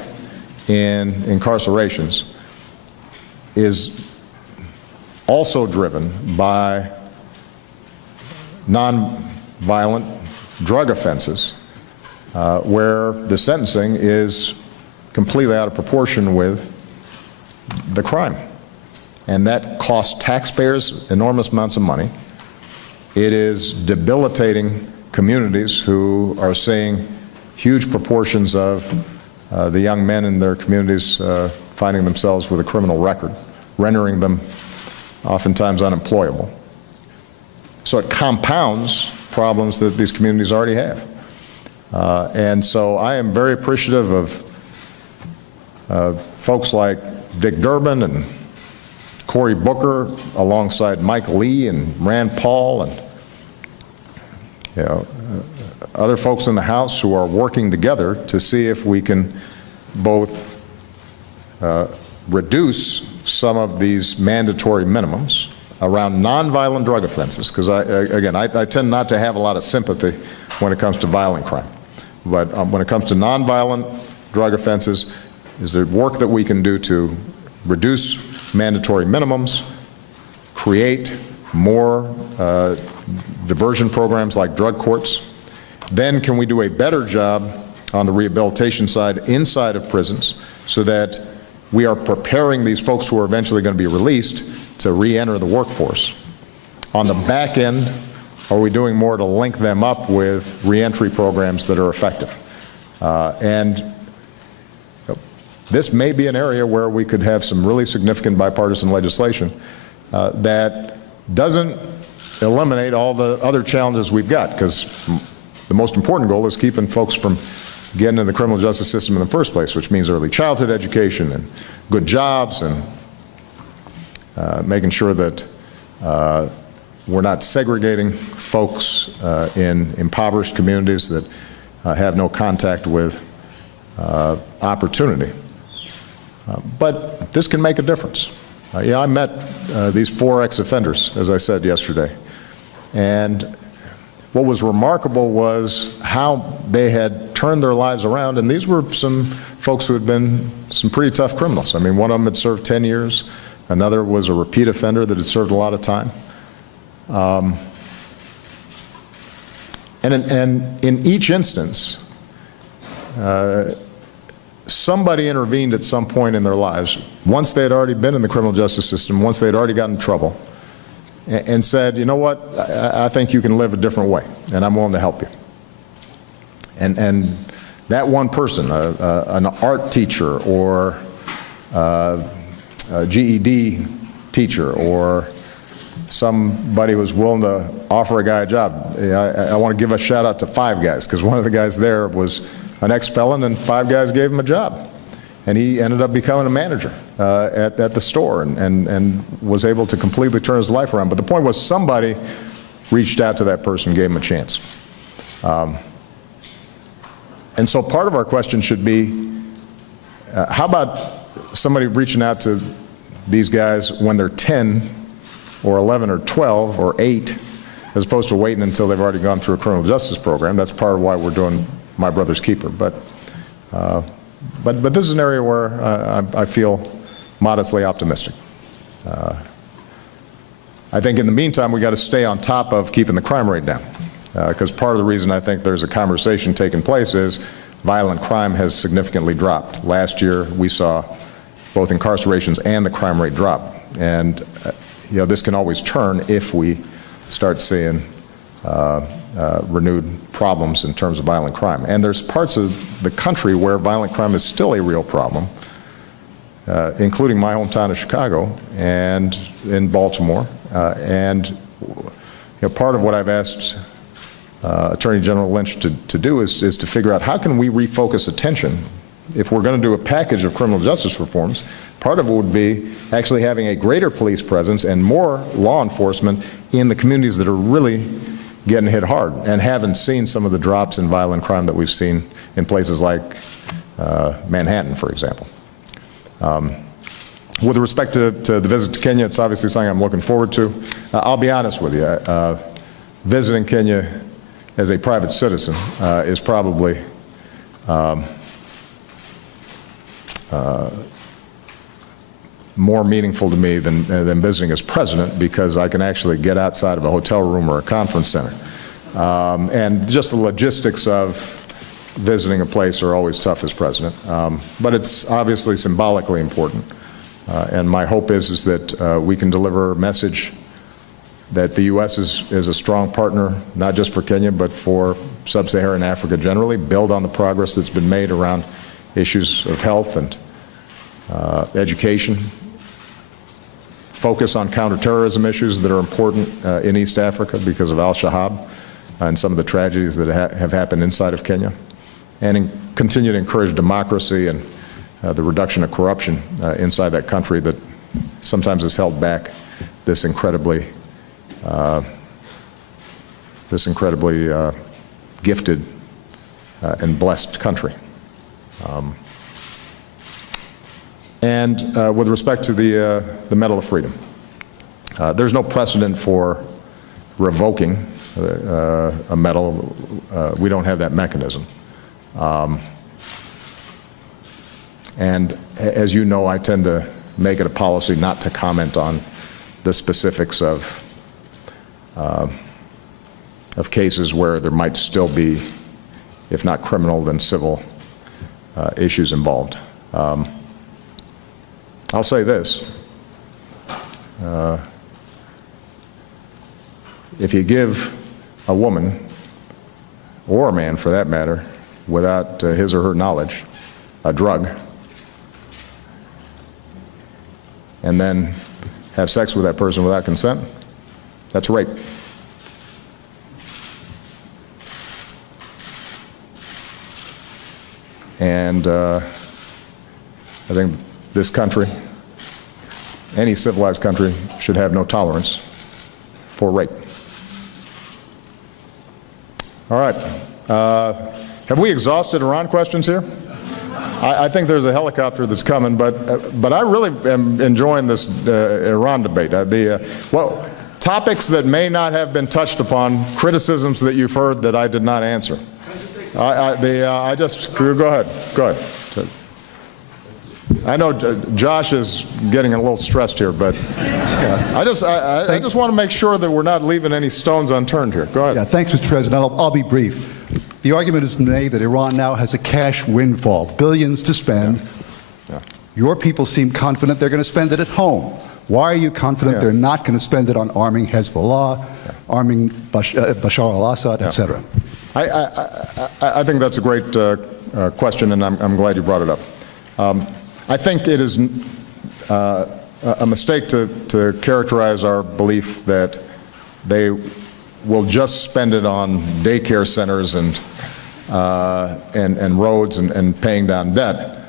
in incarcerations is also driven by non-violent drug offenses, where the sentencing is completely out of proportion with the crime. And that costs taxpayers enormous amounts of money. It is debilitating communities who are seeing huge proportions of the young men in their communities finding themselves with a criminal record, rendering them oftentimes unemployable. So it compounds problems that these communities already have. And so I am very appreciative of folks like Dick Durbin and Cory Booker, alongside Mike Lee and Rand Paul and other folks in the House who are working together to see if we can both reduce some of these mandatory minimums around nonviolent drug offenses, because I tend not to have a lot of sympathy when it comes to violent crime. But when it comes to nonviolent drug offenses, is there work that we can do to reduce mandatory minimums, create more diversion programs like drug courts? Then can we do a better job on the rehabilitation side inside of prisons so that we are preparing these folks who are eventually going to be released to re-enter the workforce? On the back end, are we doing more to link them up with re-entry programs that are effective? And this may be an area where we could have some really significant bipartisan legislation that doesn't eliminate all the other challenges we've got, because the most important goal is keeping folks from getting into the criminal justice system in the first place, which means early childhood education and good jobs and making sure that we're not segregating folks in impoverished communities that have no contact with opportunity. But this can make a difference. I met these 4 ex-offenders, as I said yesterday, and what was remarkable was how they had turned their lives around, and these were some folks who had been some pretty tough criminals. I mean, one of them had served 10 years, another was a repeat offender that had served a lot of time. And in each instance, somebody intervened at some point in their lives, once they had already been in the criminal justice system, once they had already gotten in trouble, and said, you know what, I think you can live a different way, and I'm willing to help you. And that one person, an art teacher or a GED teacher or somebody who was willing to offer a guy a job. I want to give a shout out to 5 guys, because one of the guys there was an ex-felon, and 5 guys gave him a job. And he ended up becoming a manager at the store and was able to completely turn his life around. But the point was, somebody reached out to that person, gave him a chance. And so part of our question should be, how about somebody reaching out to these guys when they're 10 or 11 or 12 or 8, as opposed to waiting until they've already gone through a criminal justice program? That's part of why we're doing My Brother's Keeper. But this is an area where I feel modestly optimistic. I think in the meantime, we got to stay on top of keeping the crime rate down, because part of the reason I think there's a conversation taking place is violent crime has significantly dropped. Last year, we saw both incarcerations and the crime rate drop. And you know, this can always turn if we start seeing renewed problems in terms of violent crime. And there's parts of the country where violent crime is still a real problem, including my hometown of Chicago and in Baltimore. And you know, part of what I've asked Attorney General Lynch to do is to figure out how can we refocus attention. If we're going to do a package of criminal justice reforms, part of it would be actually having a greater police presence and more law enforcement in the communities that are really getting hit hard and haven't seen some of the drops in violent crime that we've seen in places like Manhattan, for example. With respect to the visit to Kenya, it's obviously something I'm looking forward to. I'll be honest with you, visiting Kenya as a private citizen is probably more meaningful to me than visiting as president, because I can actually get outside of a hotel room or a conference center. And just the logistics of visiting a place are always tough as president. But it's obviously symbolically important. And my hope is that we can deliver a message that the U.S. is a strong partner, not just for Kenya, but for sub-Saharan Africa generally, build on the progress that's been made around issues of health and education, focus on counterterrorism issues that are important in East Africa because of al-Shabaab and some of the tragedies that have happened inside of Kenya, and continue to encourage democracy and the reduction of corruption inside that country that sometimes has held back this incredibly gifted and blessed country. And with respect to the Medal of Freedom, there's no precedent for revoking a medal. We don't have that mechanism. And as you know, I tend to make it a policy not to comment on the specifics of cases where there might still be, if not criminal, then civil issues involved. I'll say this. If you give a woman, or a man for that matter, without his or her knowledge, a drug, and then have sex with that person without consent, that's rape. And I think this country, any civilized country, should have no tolerance for rape. All right. Have we exhausted Iran questions here? I think there's a helicopter that's coming, but I really am enjoying this Iran debate. Well, topics that may not have been touched upon, criticisms that you've heard that I did not answer. Go ahead. I know Josh is getting a little stressed here, but I just want to make sure that we're not leaving any stones unturned here. Go ahead. Yeah, thanks, Mr. President. I'll be brief. The argument has been made that Iran now has a cash windfall, billions to spend. Yeah. Your people seem confident they're going to spend it at home. Why are you confident they're not going to spend it on arming Hezbollah, arming Bashar al-Assad, etc.? I think that's a great question, and I'm glad you brought it up. I think it is a mistake to characterize our belief that they will just spend it on daycare centers and roads and paying down debt.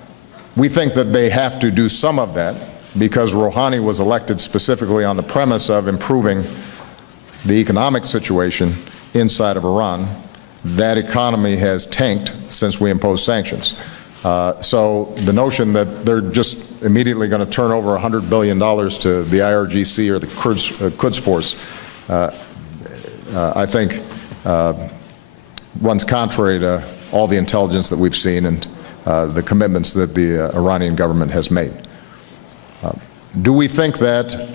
We think that they have to do some of that because Rouhani was elected specifically on the premise of improving the economic situation inside of Iran. That economy has tanked since we imposed sanctions. So the notion that they're just immediately going to turn over $100 billion to the IRGC or the Quds Force, I think runs contrary to all the intelligence that we've seen and the commitments that the Iranian government has made. Do we think that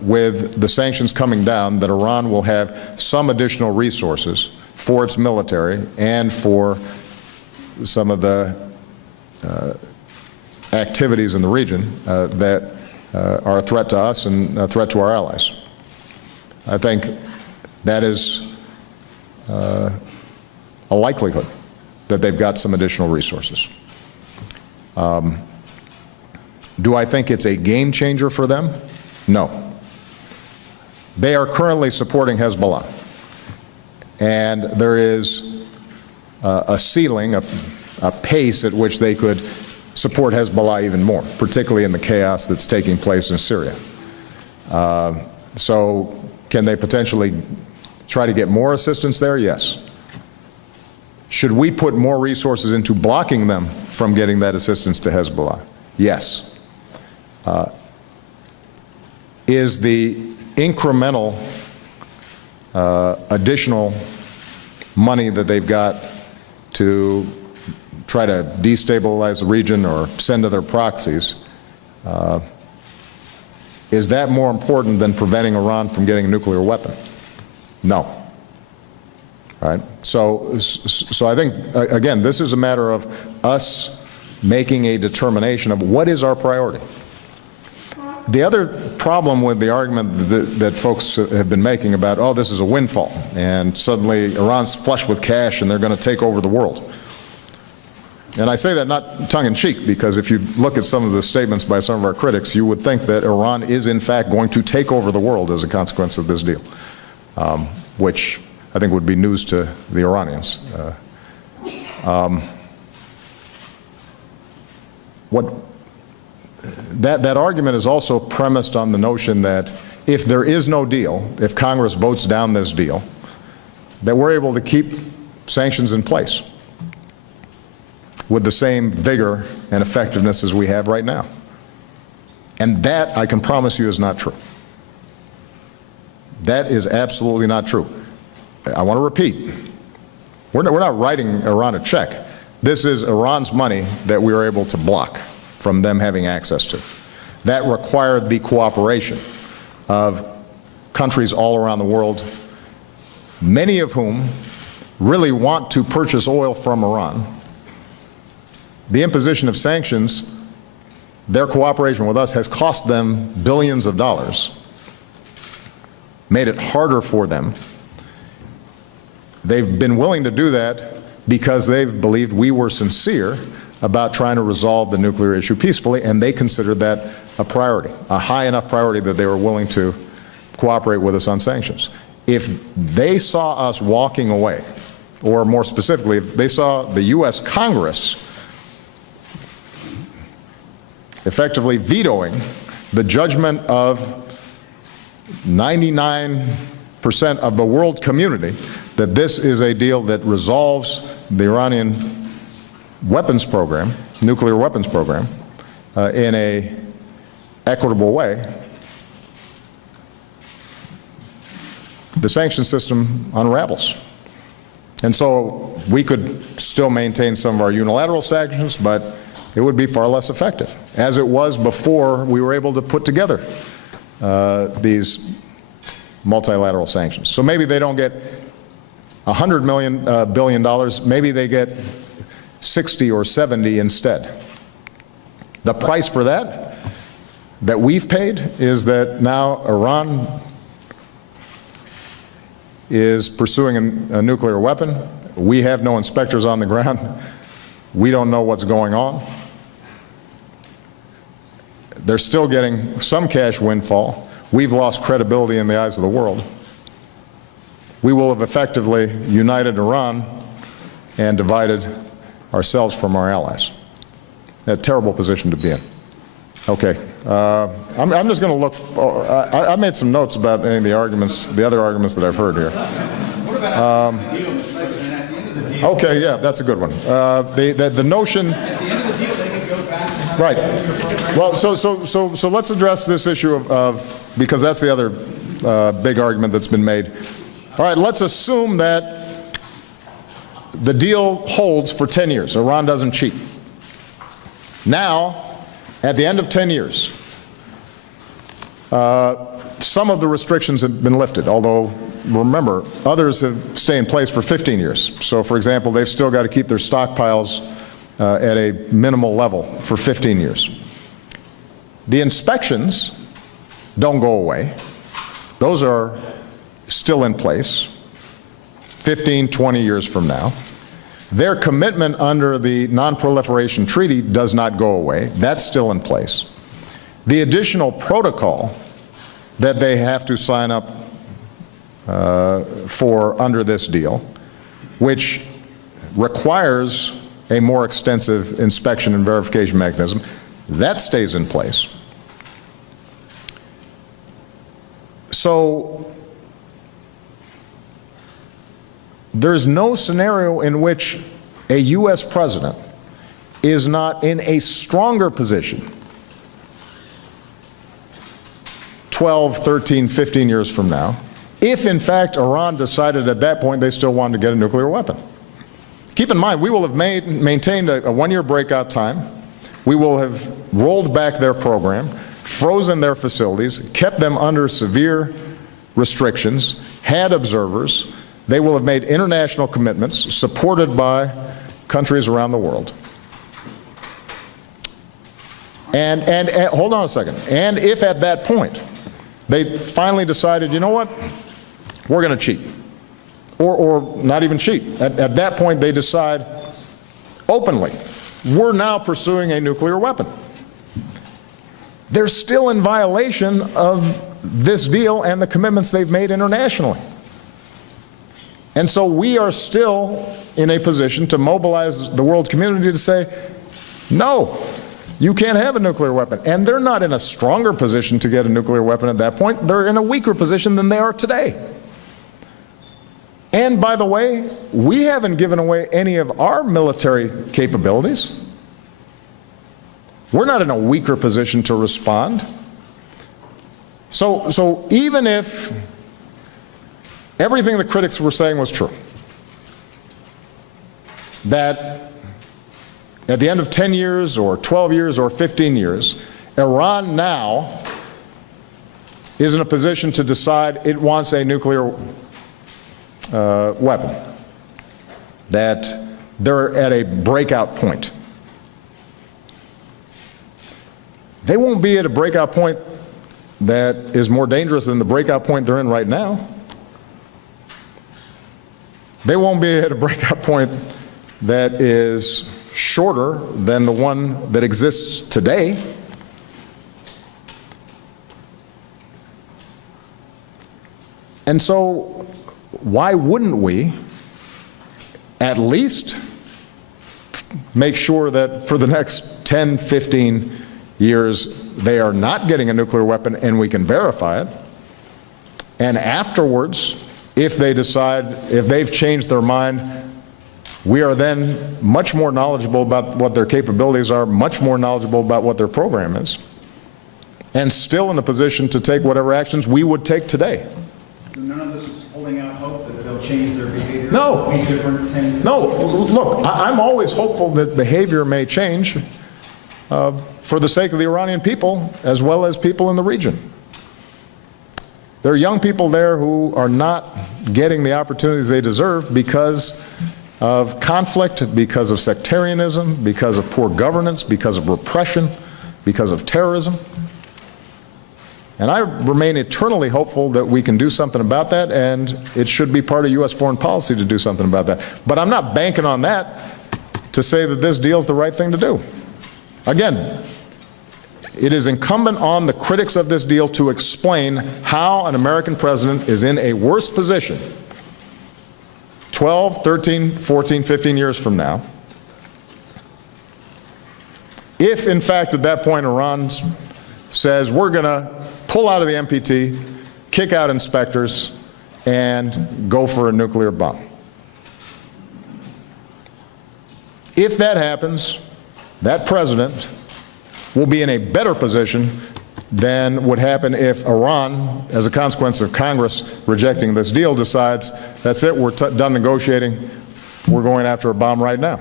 with the sanctions coming down that Iran will have some additional resources for its military and for some of the activities in the region that are a threat to us and a threat to our allies? I think that is a likelihood that they've got some additional resources. Do I think it's a game changer for them? No. They are currently supporting Hezbollah, and there is a ceiling, a pace at which they could support Hezbollah even more, particularly in the chaos that's taking place in Syria. So can they potentially try to get more assistance there? Yes. Should we put more resources into blocking them from getting that assistance to Hezbollah? Yes. Is the incremental additional money that they've got to try to destabilize the region or send to their proxies, is that more important than preventing Iran from getting a nuclear weapon? No. All right. So I think, again, this is a matter of us making a determination of what is our priority. The other problem with the argument that folks have been making about, oh, this is a windfall, and suddenly Iran's flush with cash and they're going to take over the world. And I say that not tongue-in-cheek, because if you look at some of the statements by some of our critics, you would think that Iran is in fact going to take over the world as a consequence of this deal, which I think would be news to the Iranians. That argument is also premised on the notion that if there is no deal, if Congress votes down this deal, that we're able to keep sanctions in place. with the same vigor and effectiveness as we have right now. And that, I can promise you, is not true. That is absolutely not true. I want to repeat, we're not writing Iran a check. This is Iran's money that we were able to block from them having access to. That required the cooperation of countries all around the world, many of whom really want to purchase oil from Iran. The imposition of sanctions, their cooperation with us has cost them billions of dollars, made it harder for them. They've been willing to do that because they've believed we were sincere about trying to resolve the nuclear issue peacefully, and they considered that a priority, a high enough priority that they were willing to cooperate with us on sanctions. If they saw us walking away, or more specifically, if they saw the U.S. Congress effectively vetoing the judgment of 99% of the world community that this is a deal that resolves the Iranian weapons program, nuclear weapons program, in a equitable way, the sanction system unravels. And so we could still maintain some of our unilateral sanctions, but it would be far less effective, as it was before we were able to put together these multilateral sanctions. So maybe they don't get $100 billion, maybe they get 60 or 70 instead. The price for that we've paid is that now Iran is pursuing a nuclear weapon. We have no inspectors on the ground. We don't know what's going on. They're still getting some cash windfall. We've lost credibility in the eyes of the world. We will have effectively united Iran and divided ourselves from our allies. A terrible position to be in. Okay, I'm just going to look. I made some notes about any of the arguments, the other arguments that I've heard here. Okay, yeah, that's a good one. The notion. Right. Well, so let's address this issue of because that's the other big argument that's been made. All right, let's assume that the deal holds for 10 years. Iran doesn't cheat. Now, at the end of 10 years, some of the restrictions have been lifted, although, remember, others have stayed in place for 15 years. So, for example, they've still got to keep their stockpiles at a minimal level for 15 years. The inspections don't go away. Those are still in place 15, 20 years from now. Their commitment under the Non-Proliferation Treaty does not go away. That's still in place. The additional protocol that they have to sign up for under this deal, which requires a more extensive inspection and verification mechanism, that stays in place. So there's no scenario in which a U.S. president is not in a stronger position 12, 13, 15 years from now, if in fact Iran decided at that point they still wanted to get a nuclear weapon. Keep in mind, we will have maintained a one-year breakout time. We will have rolled back their program, frozen their facilities, kept them under severe restrictions, had observers. They will have made international commitments supported by countries around the world. And hold on a second. And if at that point they finally decided, you know what, we're going to cheat, or not even cheat. At that point they decide openly, we're now pursuing a nuclear weapon. They're still in violation of this deal and the commitments they've made internationally. And so we are still in a position to mobilize the world community to say, no, you can't have a nuclear weapon. And they're not in a stronger position to get a nuclear weapon at that point. They're in a weaker position than they are today. And by the way, we haven't given away any of our military capabilities. We're not in a weaker position to respond. So even if everything the critics were saying was true, that at the end of 10 years or 12 years or 15 years, Iran now is in a position to decide it wants a nuclear weapon, that they're at a breakout point. They won't be at a breakout point that is more dangerous than the breakout point they're in right now. They won't be at a breakout point that is shorter than the one that exists today. And so why wouldn't we at least make sure that for the next 10, 15 years they are not getting a nuclear weapon and we can verify it? And afterwards, if they decide, if they've changed their mind, we are then much more knowledgeable about what their capabilities are, much more knowledgeable about what their program is, and still in a position to take whatever actions we would take today. So none of this is holding out hope that they'll change their behavior? No. Be different 10, No. Look, I'm always hopeful that behavior may change for the sake of the Iranian people as well as people in the region. There are young people there who are not getting the opportunities they deserve because of conflict, because of sectarianism, because of poor governance, because of repression, because of terrorism. And I remain eternally hopeful that we can do something about that, and it should be part of U.S. foreign policy to do something about that. But I'm not banking on that to say that this deal is the right thing to do. Again, it is incumbent on the critics of this deal to explain how an American president is in a worse position 12, 13, 14, 15 years from now, if in fact at that point Iran says we're going to pull out of the NPT, kick out inspectors, and go for a nuclear bomb. If that happens, that president will be in a better position than would happen if Iran, as a consequence of Congress rejecting this deal, decides, that's it, we're done negotiating, we're going after a bomb right now.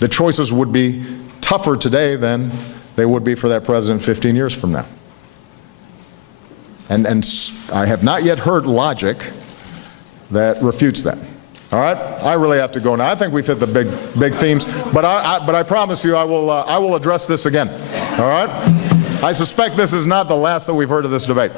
The choices would be tougher today than they would be for that president 15 years from now. And I have not yet heard logic that refutes that. All right, I really have to go now. I think we've hit the big themes, but I promise you I will address this again. All right, I suspect this is not the last that we've heard of this debate.